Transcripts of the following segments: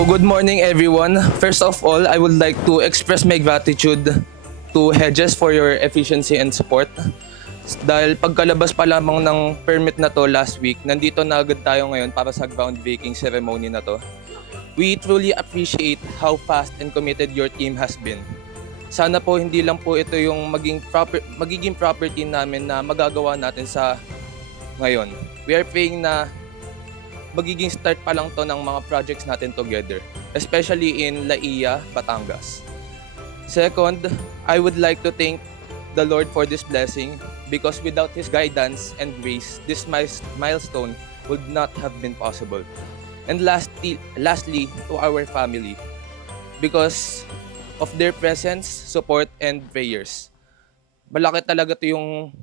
So good morning everyone. First of all, I would like to express my gratitude to Hedges for your efficiency and support. Dahil pagkalabas pa lamang ng permit na to last week, nandito na agad tayo ngayon para sa groundbreaking ceremony na to. We truly appreciate how fast and committed your team has been. Sana po hindi lang po ito yung magiging property namin na magagawa natin sa ngayon. We are praying na magiging start pa lang to ng mga projects natin together, especially in Laia, Batangas. Second, I would like to thank the Lord for this blessing because without His guidance and grace, this milestone would not have been possible. And lastly, to our family, because of their presence, support, and prayers. Malaki talaga to yung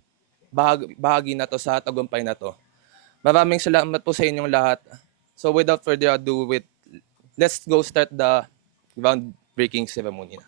bahagi na to sa tagumpay na to. Maraming salamat po sa inyong lahat. So without further ado, let's go start the groundbreaking ceremony na.